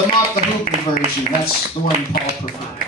the Mop the Hoople version. That's the one Paul preferred.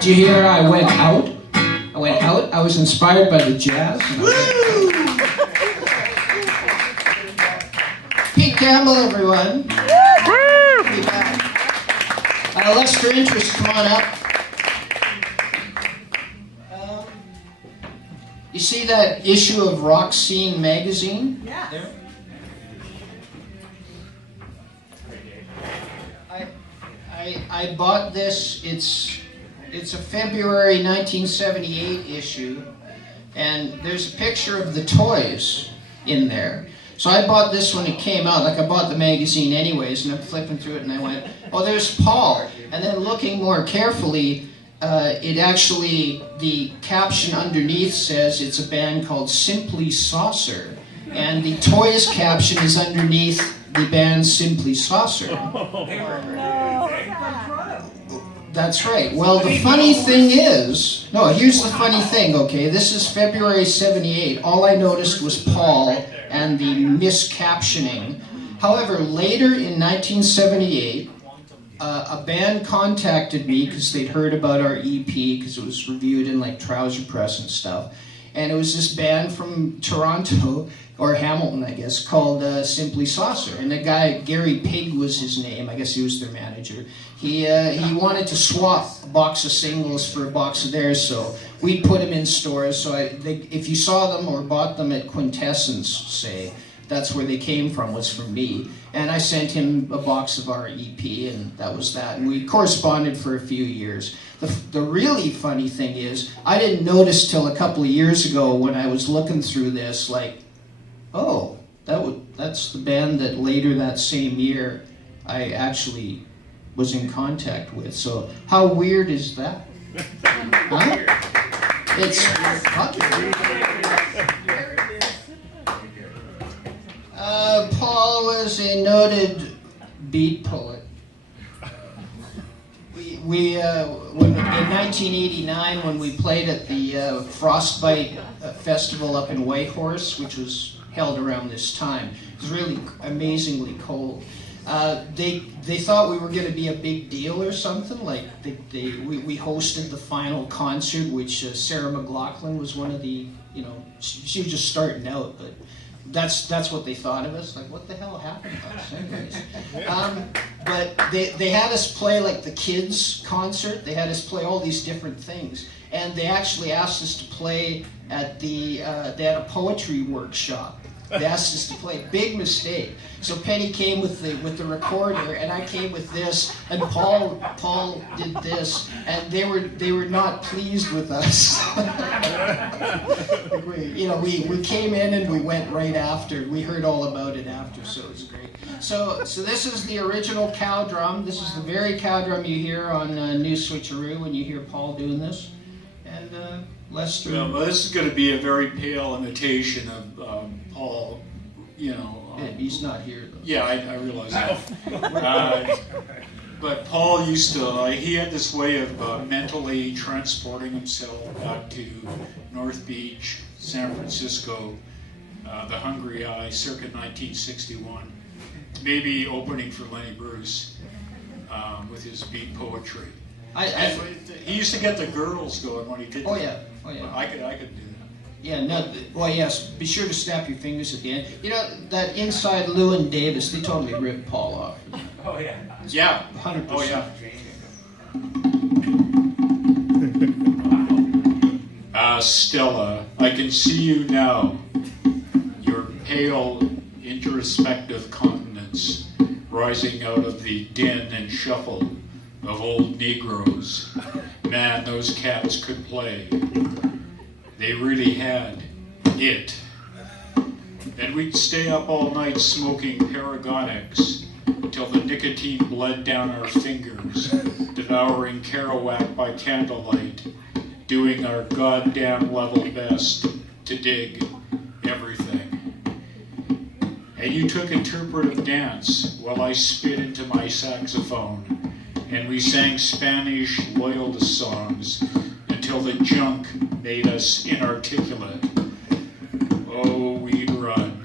Did you hear I went out? I was inspired by the jazz. Pete Campbell, everyone. Be back. Lester Interest, come on up. You see that issue of Rock Scene magazine? Yeah. There? I bought this. It's a February 1978 issue, and there's a picture of the Toys in there. So I bought this when it came out. Like, I bought the magazine anyways, and I'm flipping through it, and I went, oh, there's Paul. And then looking more carefully, it actually, the caption underneath says it's a band called Simply Saucer, and the Toys caption is underneath the band Simply Saucer. That's right. Well, the funny thing is, no, here's the funny thing, okay? This is February 78. All I noticed was Paul and the miscaptioning. However, later in 1978, a band contacted me because they'd heard about our EP because it was reviewed in like Trouser Press and stuff. And it was this band from Toronto, or Hamilton, I guess, called Simply Saucer. And the guy, Gary Pig was his name, I guess he was their manager. He wanted to swap a box of singles for a box of theirs, so we put them in stores. So if you saw them or bought them at Quintessence, say, that's where they came from, was from me. And I sent him a box of our EP, and that was that. And we corresponded for a few years. The really funny thing is, I didn't notice till a couple of years ago when I was looking through this, like, oh, that's the band that later that same year I actually was in contact with. So how weird is that? Huh? It's fucking Paul was a noted beat poet. We in 1989, when we played at the Frostbite Festival up in Whitehorse, which was held around this time, it was really amazingly cold. They thought we were going to be a big deal or something. Like we hosted the final concert, which Sarah McLachlan was one of the, she was just starting out, but that's what they thought of us. Like, what the hell happened to us, anyways? But they had us play like the kids' concert. They had us play all these different things, and they actually asked us to play at they had a poetry workshop. They asked us to play. Big mistake. So Penny came with the recorder, and I came with this, and Paul did this, and they were not pleased with us. we came in and we went right after. We heard all about it after, so it was great. So this is the original cow drum. This is the very cow drum you hear on New Switcheroo when you hear Paul doing this, and Lester. Well, this is going to be a very pale imitation of Paul. He's not here though. Yeah, I realize that. But Paul used to, he had this way of mentally transporting himself back to North Beach, San Francisco, the Hungry Eye, circa 1961, maybe opening for Lenny Bruce with his beat poetry. He used to get the girls going when he did. Oh yeah. I could do that. Yeah, no, well, yes, be sure to snap your fingers at the end. That inside Lou and Davis, they totally ripped Paul off. Oh, yeah. Yeah. 100%. Oh, yeah. Stella, I can see you now. Your pale, introspective countenance rising out of the din and shuffle of old Negroes. Man, those cats could play. They really had it. And we'd stay up all night smoking Paragonics till the nicotine bled down our fingers, devouring Kerouac by candlelight, doing our goddamn level best to dig everything. And you took interpretive dance while I spit into my saxophone, and we sang Spanish loyalist songs until the junk made us inarticulate. Oh, we'd run,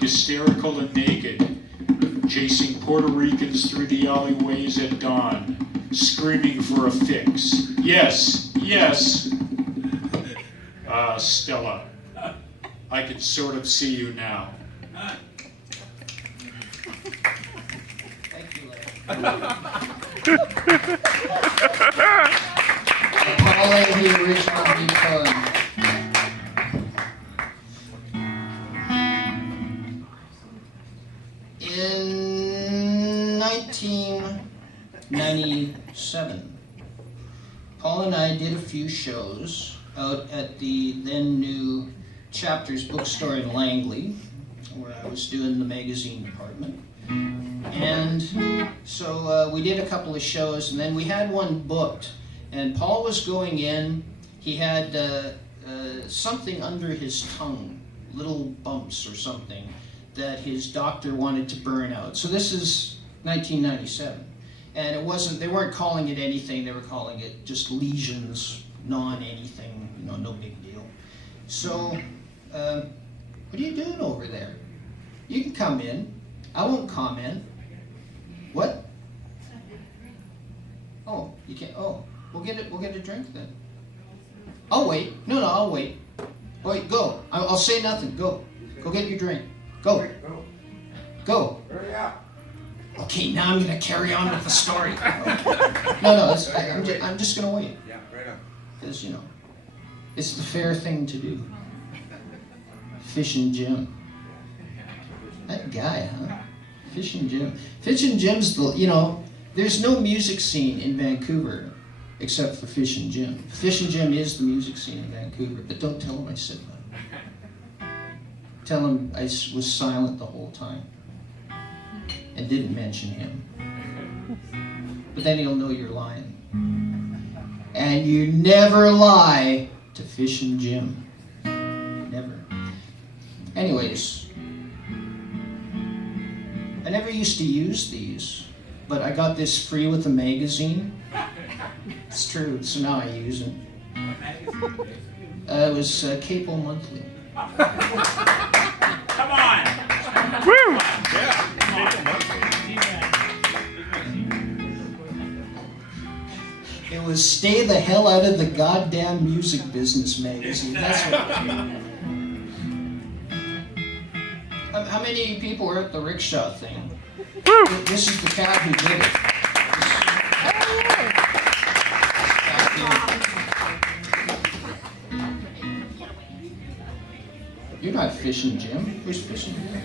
hysterical and naked, chasing Puerto Ricans through the alleyways at dawn, screaming for a fix. Yes, yes. Stella, I can sort of see you now. Thank you, Larry. Paul Leahy, original beat poem. In 1997, Paul and I did a few shows out at the then new Chapters bookstore in Langley, where I was doing the magazine department. And so we did a couple of shows, and then we had one booked. And Paul was going in. He had something under his tongue, little bumps or something, that his doctor wanted to burn out. So this is 1997. And it wasn't, they weren't calling it anything, they were calling it just lesions, non-anything, no big deal. So, what are you doing over there? You can come in. I won't comment. What? Oh, you can't. Oh, we'll get it. We'll get a drink then. I'll wait. No, I'll wait. Wait, go. I'll say nothing. Go. Go get your drink. Go. Go. Hurry up. Okay, now I'm gonna carry on with the story. No, I'm just gonna wait. Yeah, right on. Because, you know, it's the fair thing to do. Fishing Jim. That guy, huh? Fishing Jim. Fishing Jim's the, you know, there's no music scene in Vancouver except for Fishing Jim. Fishing Jim is the music scene in Vancouver, but don't tell him I said that. Tell him I was silent the whole time and didn't mention him. But then he'll know you're lying. And you never lie to Fishing Jim. Never. Anyways, I never used to use these, but I got this free with the magazine. It's true, so now I use it. It was Campbell Monthly. Come on. Woo! Yeah. It was Stay the Hell Out of the Goddamn Music Business magazine. That's what it was. How many people were at the rickshaw thing? Woo! This is the cat who did it. You're not Fishing Jim. Who's Fishing Jim?